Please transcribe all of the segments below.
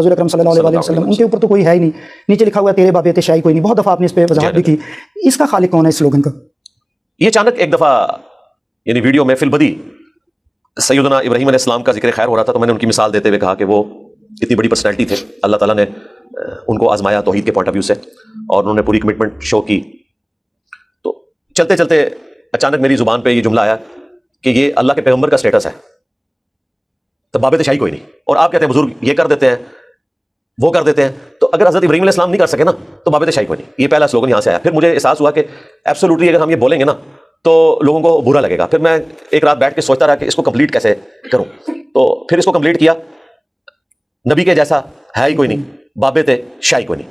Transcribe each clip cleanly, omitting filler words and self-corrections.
हज़रत अकरम सल्लल्लाहु अलैहि वसल्लम, उनके ऊपर तो कोई है ही नहीं, नीचे लिखा हुआ है तेरे बाबे ते शाही कोई नहीं। बहुत दफ़ा आपने इस पर वजाहत भी की, इसका खालिक कौन है इस स्लोगन का? ये अचानक एक दफ़ा यानी वीडियो में फिलबदी सैयदना इब्राहीम अलैहिस्सलाम का जिक्र खैर हो रहा था, तो मैंने उनकी मिसाल देते हुए कहा कि वो इतनी बड़ी पर्सनैलिटी थे, अल्लाह ताला ने उनको आजमाया तौहीद के पॉइंट ऑफ व्यू से और उन्होंने पूरी कमिटमेंट शो की। तो चलते चलते अचानक मेरी जुबान पे ये जुमला आया कि ये अल्लाह के पैगंबर का स्टेटस है, तो बाबे शाही कोई नहीं। और आप कहते हैं बुजुर्ग ये कर देते हैं वो कर देते हैं, तो अगर हज़रत इब्राहीम अलैहिस्सलाम नहीं कर सके ना तो बाबे शाही कोई नहीं। ये पहला स्लोगन यहाँ से आया। फिर मुझे एहसास हुआ कि एब्सोल्युटली अगर हम ये बोलेंगे ना तो लोगों को बुरा लगेगा। फिर मैं एक रात बैठ के सोचता रहा कि इसको कंप्लीट कैसे करूं, तो फिर इसको कंप्लीट किया, नबी के जैसा है ही कोई नहीं, बाबे ते शाही कोई नहीं।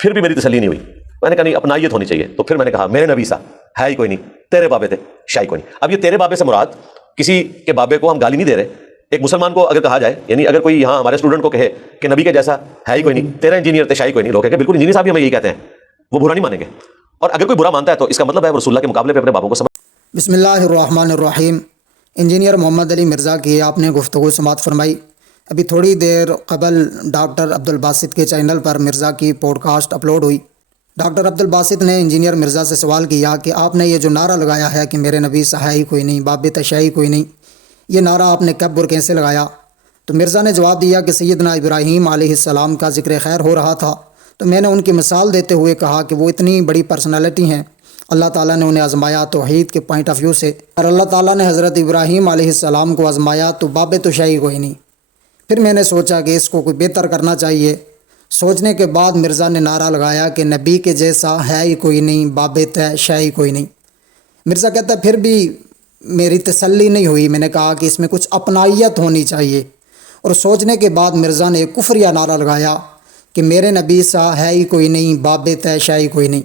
फिर भी मेरी तसल्ली नहीं हुई, मैंने कहा नहीं अपनाइयत होनी चाहिए। तो फिर मैंने कहा मेरे नबी सा है ही कोई नहीं, तेरे बाबे थे शाही कोई नहीं। अब ये तेरे बाबे से मुराद किसी के बाबे को हम गाली नहीं दे रहे। एक मुसलमान को अगर कहा जाए, यानी अगर कोई यहाँ हमारे स्टूडेंट को कहे कि नबी के जैसा है ही कोई नहीं, तेरा इंजीनियर थे शाही कोई नहीं, लोग कहेंगे बिल्कुल इंजीनियर साहब भी हमें यही कहते हैं, वो बुरा नहीं मानेंगे। और अगर कोई बुरा मानता है तो इसका मतलब है वो रसूलुल्लाह के मुकाबले पे अपने बाबों को समझ। बिस्मिल्लाहिर्रहमानिर्रहीम। इंजीनियर मोहम्मद अली मिर्ज़ा की आपने गुफ्तगू समाअत फरमाई। अभी थोड़ी देर कबल डॉक्टर अब्दुल बासित के चैनल पर मिर्ज़ा की पॉडकास्ट अपलोड हुई। डॉक्टर अब्दुल बासित ने इंजीनियर मिर्ज़ा से सवाल किया कि आपने ये जो नारा लगाया है कि मेरे नबी सहाई कोई नहीं, बाब तशाई कोई नहीं, ये नारा आपने कब और कैसे लगाया? तो मिर्ज़ा ने जवाब दिया कि सैयदना इब्राहीम अलैहिस्सलाम का ज़िक्र खैर हो रहा था, तो मैंने उनकी मिसाल देते हुए कहा कि वो इतनी बड़ी पर्सनालिटी हैं, अल्लाह ताला ने उन्हें आज़माया तौहीद के पॉइंट ऑफ व्यू से, और अल्लाह ताला ने हज़रत इब्राहीम अलैहिस्सलाम को आज़माया तो बाब तशाई कोई नहीं। फिर मैंने सोचा कि इसको कोई बेहतर करना चाहिए। सोचने के बाद मिर्ज़ा ने नारा लगाया कि नबी के जैसा है ही कोई नहीं, बाब तशाई कोई नहीं। मिर्ज़ा कहता फिर भी मेरी तसल्ली नहीं हुई, मैंने कहा कि इसमें कुछ अपनाइयत होनी चाहिए। और सोचने के बाद मिर्ज़ा ने एक कुफरिया नारा लगाया कि मेरे नबी सा है ही कोई नहीं, बाब तशाई कोई नहीं।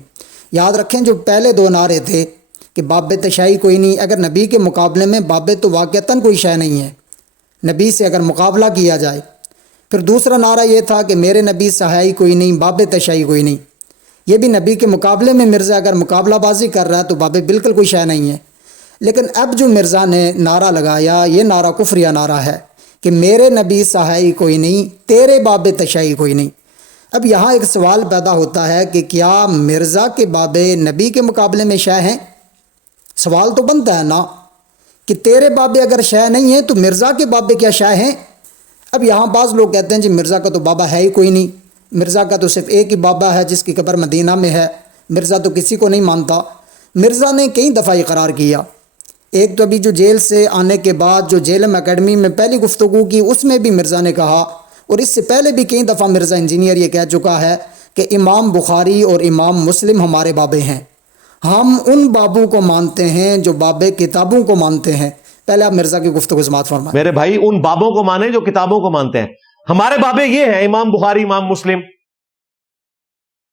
याद रखें जो पहले दो नारे थे कि बाब तशाई कोई नहीं, अगर नबी के मुकाबले में बाब तो वाक़तन कोई शय नहीं है, नबी से अगर मुकाबला किया जाए। फिर दूसरा नारा ये था कि मेरे नबी सा है ही कोई नहीं, बाब तशाई कोई नहीं। ये भी नबी के मुकाबले में मिर्ज़ा अगर मुकाबलाबाजी कर रहा है तो बाब बिल्कुल कोई शय नहीं है। लेकिन अब जो मिर्ज़ा ने नारा लगाया, ये नारा कुफरिया नारा है कि मेरे नबी सा है ही कोई नहीं, तेरे बाब तशाई कोई नहीं। अब यहाँ एक सवाल पैदा होता है कि क्या मिर्ज़ा के बाबे नबी के मुकाबले में शय हैं? सवाल तो बनता है ना कि तेरे बाबे अगर शय नहीं है तो मिर्ज़ा के बाबे क्या शय हैं? अब यहाँ बाज़ लोग कहते हैं जी मिर्ज़ा का तो बाबा है ही कोई नहीं, मिर्ज़ा का तो सिर्फ एक ही बाबा है जिसकी कब्र मदीना में है, मिर्ज़ा तो किसी को नहीं मानता। मिर्ज़ा ने कई दफ़ा इकरार किया। एक तो अभी जो जेल से आने के बाद जो जेलम एकेडमी में पहली गुफ्तगू की, उसमें भी मिर्ज़ा ने कहा, और इससे पहले भी कई दफ़ा मिर्ज़ा इंजीनियर ये कह चुका है कि इमाम बुखारी और इमाम मुस्लिम हमारे बाबे हैं, हम उन बाबों को मानते हैं जो बाबे किताबों को मानते हैं। पहले आप मिर्ज़ा की गुफ्तगू समाअत फरमाएं। मेरे भाई उन बाबों को माने जो किताबों को मानते हैं। हमारे बाबे ये हैं इमाम बुखारी इमाम मुस्लिम,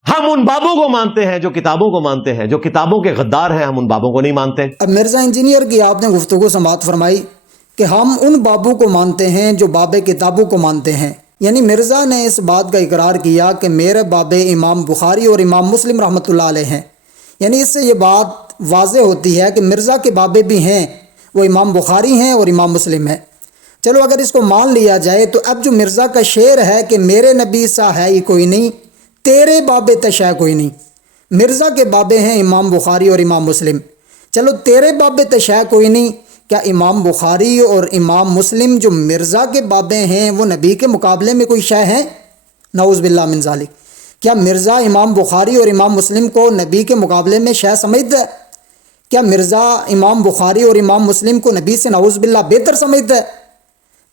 हम उन बाबों को मानते हैं जो किताबों को मानते हैं, जो किताबों के गद्दार हैं हम उन बाबों को नहीं मानते। अब मिर्ज़ा इंजीनियर की आपने गुफ्तगू समाअत फरमाई कि हम उन बाबों को मानते हैं जो बाबे किताबों को मानते हैं, यानी मिर्ज़ा ने इस बात का इकरार किया कि मेरे बाबे इमाम बुखारी और इमाम मुस्लिम रहमतुल्लाह अलैह हैं। यानी इससे ये बात वाज़े होती है कि मिर्ज़ा के बाबे भी हैं, वो इमाम बुखारी हैं और इमाम मुस्लिम हैं। चलो अगर इसको मान लिया जाए तो अब जो मिर्ज़ा का शेर है कि मेरे नबी सा है ही कोई नहीं, तेरे बाबे तशा कोई नहीं। मिर्ज़ा के बाबे हैं इमाम बुखारी और इमाम मुस्लिम, चलो तेरे बाबे तशा कोई नहीं, क्या इमाम बुखारी और इमाम मुस्लिम जो मिर्ज़ा के बाबे हैं वो नबी के मुकाबले में कोई शय हैं? नऊज़ बिल्लाह मिन ज़ालिक। क्या मिर्ज़ा इमाम बुखारी और इमाम मुस्लिम को नबी के मुकाबले में शय समझता है? क्या मिर्ज़ा इमाम बुखारी और इमाम मुस्लिम को नबी से नऊज़ बिल्लाह बेहतर समझता है?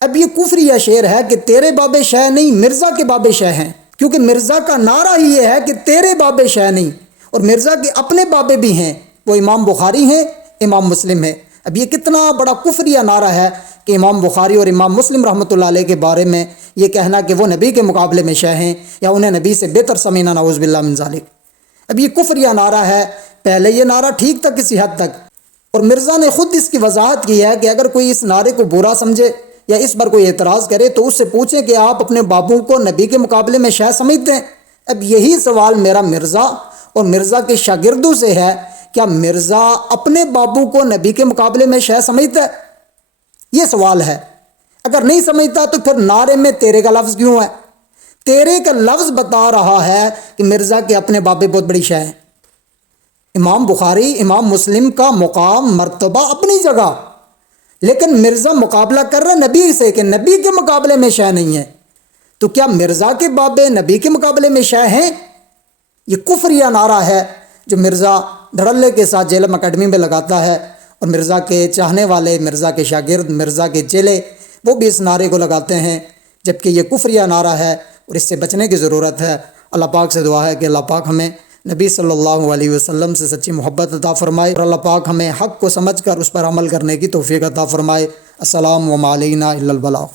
अब ये कुफरिया शेर है कि तेरे बाबे शय नहीं, मिर्ज़ा के बाबे शय हैं, क्योंकि मिर्ज़ा का नारा ही ये है कि तेरे बाबे शय नहीं, और मिर्ज़ा के अपने बाबे भी हैं, वो इमाम बुखारी हैं, इमाम मुस्लिम है। अब ये कितना बड़ा कुफरिया नारा है कि इमाम बुखारी और इमाम मुस्लिम रहमतुल्लाह अलैह के बारे में ये कहना कि वो नबी के मुकाबले में शय हैं या उन्हें नबी से बेहतर समझना, नऊज़ बिल्लाह मिन ज़ालिक। अब ये कुफरिया नारा है। पहले ये नारा ठीक था किसी हद तक, और मिर्ज़ा ने ख़ुद इसकी वजाहत की है कि अगर कोई इस नारे को बुरा समझे या इस पर कोई एतराज़ करे तो उससे पूछें कि आप अपने बाबू को नबी के मुकाबले में शय समझते हैं। अब यही सवाल मेरा मिर्ज़ा और मिर्ज़ा के शागिर्दों से है, क्या मिर्ज़ा अपने बाबू को नबी के मुकाबले में शय समझता है? ये सवाल है। अगर नहीं समझता तो फिर नारे में तेरे का लफ्ज़ क्यों है? تیرے کا لفظ بتا رہا ہے کہ مرزا کے اپنے بابے بہت بڑی شے ہے. امام بخاری امام مسلم کا مقام مرتبہ اپنی جگہ، لیکن مرزا مقابلہ کر رہا نبی سے کہ نبی کے مقابلے میں شے نہیں ہے. تو کیا مرزا کے بابے نبی کے مقابلے میں شے ہیں؟ یہ کفریہ نعرہ ہے جو مرزا دھڑلے کے ساتھ جیلم اکیڈمی میں لگاتا ہے، اور مرزا کے چاہنے والے، مرزا کے شاگرد، مرزا کے چیلے وہ بھی اس نعرے کو لگاتے ہیں، جبکہ یہ کفریہ نعرہ ہے اور اس سے بچنے کی ضرورت ہے. اللہ پاک سے دعا ہے کہ اللہ پاک ہمیں نبی صلی اللہ علیہ وسلم سے سچی محبت عطا فرمائے، اور اللہ پاک ہمیں حق کو سمجھ کر اس پر عمل کرنے کی توفیق عطا فرمائے. السلام علینا الا البلاغ.